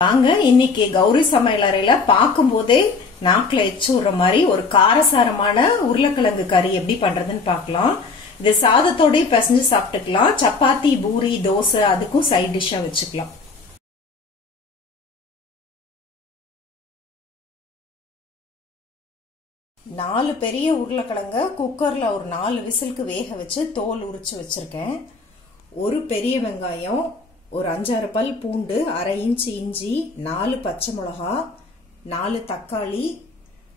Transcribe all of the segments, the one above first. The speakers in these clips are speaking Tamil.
வாங்க இன்னைக்கு கௌரி சமையலறையில பாக்கும்போதே நாக்குல எச்சு விடுற மாதிரி ஒரு காரசாரமான உருளைக்கிழங்கு கறி எப்படி பண்றதுன்னு பார்க்கலாம். இது சாதத்தோட பிசைஞ்சு சாப்பிட்டுக்கலாம். சப்பாத்தி, பூரி, தோசை அதுக்கும் சைட் டிஷ்ஷா வச்சுக்கலாம். நாலு பெரிய உருளைக்கிழங்க குக்கர்ல ஒரு 4 விசிலுக்கு வேக வச்சு தோல் உரிச்சு வச்சிருக்கேன். ஒரு பெரிய வெங்காயம், ஒரு 5-6 பல் பூண்டு, 1/2 இன்ச் இஞ்சி, 4 பச்சை மிளகா, 4 தக்காளி,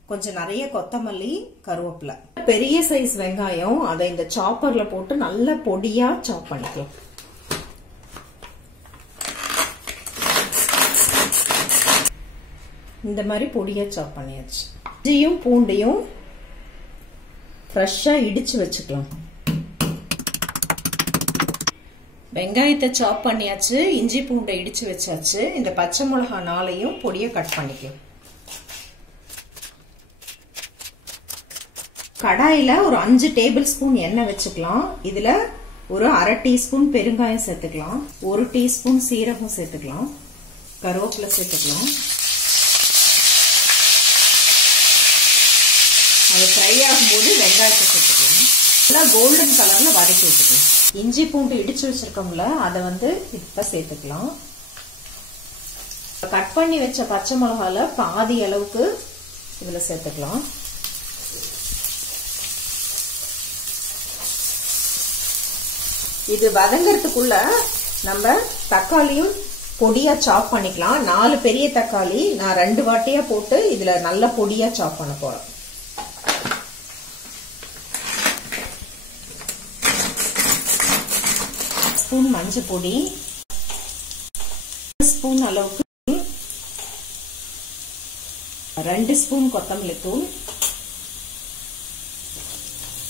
கொஞ்சம் நிறைய கொத்தமல்லி, கருவேப்பிலை. பெரிய சைஸ் வெங்காயம் அதை இந்த சாப்பர்ல போட்டு நல்ல பொடியா சாப் பண்ணிக்கலாம். இந்த மாதிரி பொடியா சாப் பண்ணியாச்சு. இஞ்சியும் பூண்டையும் ஃப்ரெஷ்ஷா இடிச்சு வச்சுக்கலாம். வெங்காயத்தை சாப் பண்ணியாச்சு, இஞ்சி பூண்டை இடிச்சு வச்சாச்சு. இந்த பச்சை மிளகா 4ஐயும் பொடியை கட் பண்ணிக்கலாம். கடாயில ஒரு 5 டேபிள் ஸ்பூன் எண்ணெய் வச்சுக்கலாம். இதுல ஒரு 1/2 டீஸ்பூன் பெருங்காயம் சேர்த்துக்கலாம். 1 டீஸ்பூன் சீரகம் சேர்த்துக்கலாம். கருவேப்பிலை சேர்த்துக்கலாம். அது ஃப்ரை ஆகும்போது வெங்காயத்தை சேர்த்துக்கலாம். நல்லா கோல்டன் கலர்ல வதக்கி விட்டுக்கலாம். இஞ்சி பூண்டு இடிச்சு வச்சிருக்கோம்ல அதை இப்ப சேர்த்துக்கலாம். கட் பண்ணி வச்ச பச்சை மிளகால பாதி அளவுக்கு இதுல சேர்த்துக்கலாம். இது வதங்கறதுக்குள்ள நம்ம தக்காளியும் பொடியா சாப் பண்ணிக்கலாம். 4 பெரிய தக்காளி நான் 2 வாட்டியா போட்டு இதுல நல்ல பொடியா சாப் பண்ண போறேன். ஸ்பூன் மஞ்சள் பொடி, 1 ஸ்பூன் அளவுக்கு, 2 ஸ்பூன் கொத்தமல்லி தூள்,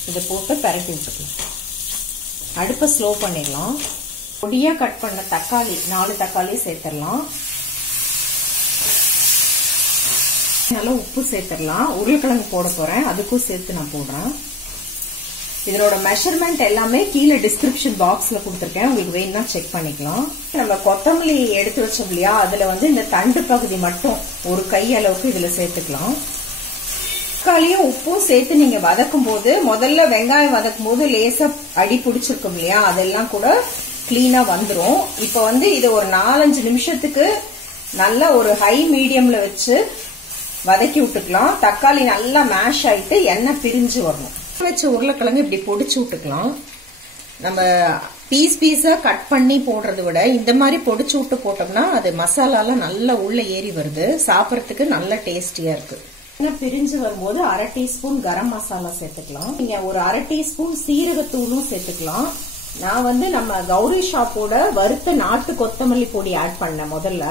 இதை போட்டு பரட்டி விட்டுக்கலாம். அடுப்பை ஸ்லோ பண்ணிடலாம். பொடியா கட் பண்ண தக்காளி 4 தக்காளி சேர்த்துடலாம். நல்லா உப்பு சேர்த்துடலாம். உருளைக்கிழங்கு போட போறேன், அதுக்கும் சேர்த்து நான் போடுறேன். இதனோட மெஷர்மெண்ட் எல்லாமே கீழே டிஸ்கிரிப்ஷன் பாக்ஸ்ல கொடுத்துருக்கேன், உங்களுக்கு வேணும்னா செக் பண்ணிக்கலாம். நம்ம கொத்தமல்லி எடுத்து வச்சோம் இல்லையா, அதுல இந்த தண்டு பகுதி மட்டும் ஒரு கை அளவுக்கு இதுல சேர்த்துக்கலாம். தக்காளியும் உப்பும் சேர்த்து நீங்க வதக்கும் போது, முதல்ல வெங்காயம் வதக்கும் போது லேசா அடி பிடிச்சிருக்கும் இல்லையா, அதெல்லாம் கூட கிளீனா வந்துரும். இப்ப இது ஒரு 4-5 நிமிஷத்துக்கு நல்லா ஒரு ஹை மீடியம்ல வச்சு வதக்கி விட்டுக்கலாம். தக்காளி நல்லா மேஷ் ஆயிட்டு எண்ணெய் பிரிஞ்சு வரணும். வச்ச உருளைக்கிழங்கு இப்படி பொடிச்சு விட்டுக்கலாம். நம்ம பீஸா கட் பண்ணி போடுறதை விட இந்த மாதிரி பொடிச்சு விட்டு போட்டோம்னா அது மசாலாலாம் நல்லா உள்ள ஏறி வருது, சாப்பிடறதுக்கு நல்ல டேஸ்டியா இருக்கு. பிரிஞ்சு வரும்போது 1/2 டீஸ்பூன் கரம் மசாலா சேர்த்துக்கலாம். நீங்க ஒரு 1/2 டீஸ்பூன் சீரகத்தூளும் சேர்த்துக்கலாம். நான் நம்ம கௌரி ஷாப்போட வறுத்த நாட்டு கொத்தமல்லி பொடி ஆட் பண்ணேன் முதல்ல.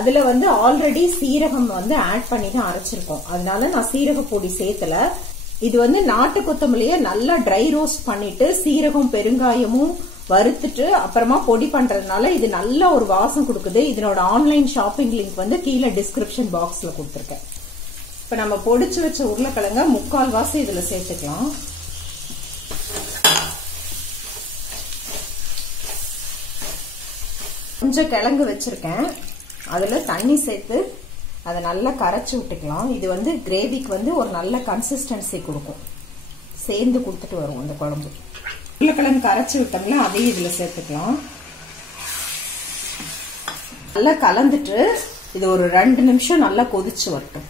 அதுல ஆல்ரெடி சீரகம் ஆட் பண்ணி தான் அரைச்சிருக்கோம், அதனால நான் சீரக பொடி சேர்த்தல. இது நாட்டு கொத்தமல்லிய நல்லா ட்ரை ரோஸ்ட் பண்ணிட்டு சீரகம் பெருங்காயமும் வறுத்துட்டு அப்புறமா பொடி பண்றதுனால இது நல்ல ஒரு வாசம் கொடுக்குது. இதனோட ஆன்லைன் ஷாப்பிங் லிங்க் கீழே டிஸ்கிரிப்ஷன் பாக்ஸ்ல கொடுத்துருக்கேன். இப்ப நம்ம பொடிச்சு வச்ச உருளைக்கிழங்க 3/4 வாசி இதுல சேர்த்துக்கலாம். கொஞ்சம் கிழங்கு வச்சிருக்கேன், அதுல தண்ணி சேர்த்து அதை நல்லா கரைச்சி விட்டுக்கலாம். இது கிரேவிக்கு ஒரு நல்ல கன்சிஸ்டன்சி கொடுக்கும், சேர்ந்து கொடுத்துட்டு வரும் இந்த குழம்பு. உருளைக்கிழங்கு கரைச்சி விட்டோம்ல, அதையும் இதுல சேர்த்துக்கலாம். நல்லா கலந்துட்டு இது ஒரு 2 நிமிஷம் நல்லா கொதிச்சு வரட்டும்.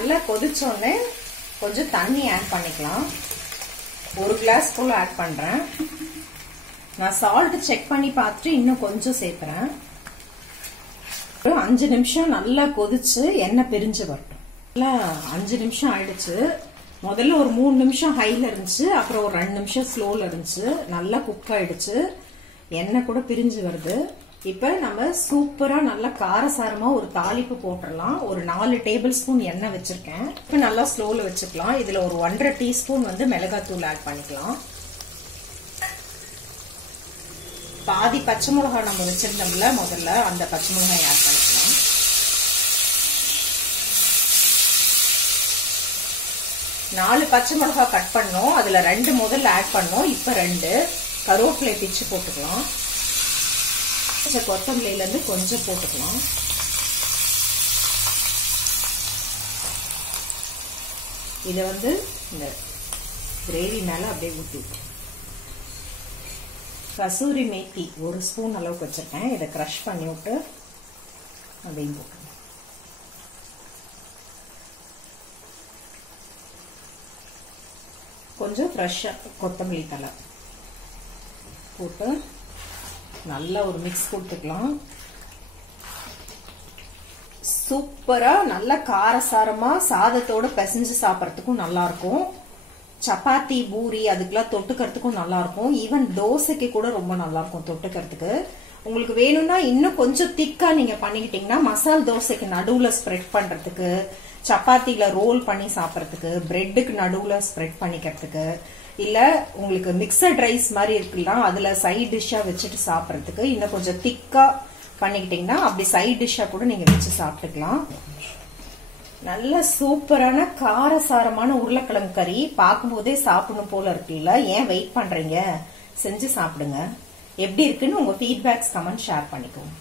நல்லா கொதிச்சோடனே கொஞ்சம் தண்ணி ஆட் பண்ணிக்கலாம். 1 கிளாஸ் போல ஆட் பண்றேன். நான் சால்ட் செக் பண்ணி பார்த்துட்டு இன்னும் கொஞ்சம் சேர்க்கிறேன். 5 நிமிஷம் நல்லா கொதிச்சு எண்ணெய் பிரிஞ்சு வரட்டும். 5 நிமிஷம் ஆயிடுச்சு. முதல்ல ஒரு 3 நிமிஷம் ஹைல இருந்துச்சு, அப்புறம் ஒரு 2 நிமிஷம் ஸ்லோல இருந்துச்சு. நல்லா குக் ஆயிடுச்சு, எண்ணெய் கூட பிரிஞ்சு வருது. இப்ப நம்ம சூப்பரா நல்லா காரசாரமா ஒரு தாளிப்பு போட்டுடலாம். ஒரு 4 டேபிள் ஸ்பூன் எண்ணெய் வச்சிருக்கேன். இப்ப நல்லா ஸ்லோல வச்சுக்கலாம். இதுல ஒரு 1/2 டீஸ்பூன் மிளகாத்தூள் ஆட் பண்ணிக்கலாம். பாதி பச்சை மிளகாய் நம்ம வச்சிருந்தோம்ல முதல்ல, அந்த பச்சை மிளகாய் ஆட் பண்ணிக்கலாம். நாலு பச்சை மிளகாய் கட் பண்ணோம், அதுல 2 முதல்ல ஆட் பண்ணோம், இப்ப 2. கருவேப்பிலை பிச்சு போட்டுக்கலாம். கொத்தமல்லியில இருந்து கொஞ்சம் போட்டுக்கலாம். இதை வந்து இந்த கிரேவி மேல அப்படியே ஊற்றி கசூரி மேத்தி 1 ஸ்பூன் அளவுக்கு வச்சிருக்கேன். இதை கிரஷ் பண்ணி விட்டு அதையும் போட்டு கொஞ்சம் ஃப்ரெஷ்ஷா கொத்தமல்லி தழை போட்டு நல்லா ஒரு மிக்ஸ் கொடுத்துக்கலாம். சூப்பரா நல்ல காரசாரமா சாதத்தோட பிசைஞ்சு சாப்பிடறதுக்கும் நல்லா இருக்கும். சப்பாத்தி பூரி அதுக்கெல்லாம் தொட்டுக்கிறதுக்கும் நல்லா இருக்கும். ஈவன் தோசைக்கு கூட ரொம்ப நல்லா இருக்கும் தொட்டுக்கிறதுக்கு. உங்களுக்கு வேணும்னா இன்னும் கொஞ்சம் திக்கா நீங்க பண்ணிக்கிட்டீங்கன்னா மசால் தோசைக்கு நடுவுல ஸ்ப்ரெட் பண்றதுக்கு, சப்பாத்தில ரோல் பண்ணி சாப்பிடறதுக்கு, பிரெட்டுக்கு நடுவுல ஸ்ப்ரெட் பண்ணிக்கிறதுக்கு, இல்ல உங்களுக்கு மிக்சட் ரைஸ் மாதிரி இருக்குல்ல அதுல சைட் டிஷ்ஷா வச்சுட்டு சாப்பிடறதுக்கு இன்னும் கொஞ்சம் திக்கா பண்ணிக்கிட்டீங்கன்னா அப்படி சைட் டிஷ்ஷா கூட நீங்க வச்சு சாப்பிட்டுக்கலாம். நல்ல சூப்பரான காரசாரமான உருளைக்கிழங்கு கறி. பார்க்கும்போதே சாப்பிடணும் போல இருக்குல்ல? ஏன் வெயிட் பண்றீங்க? செஞ்சு சாப்பிடுங்க. எப்படி இருக்குன்னு உங்க ஃபீட்பேக்ஸ் கமெண்ட் ஷேர் பண்ணிக்கோங்க.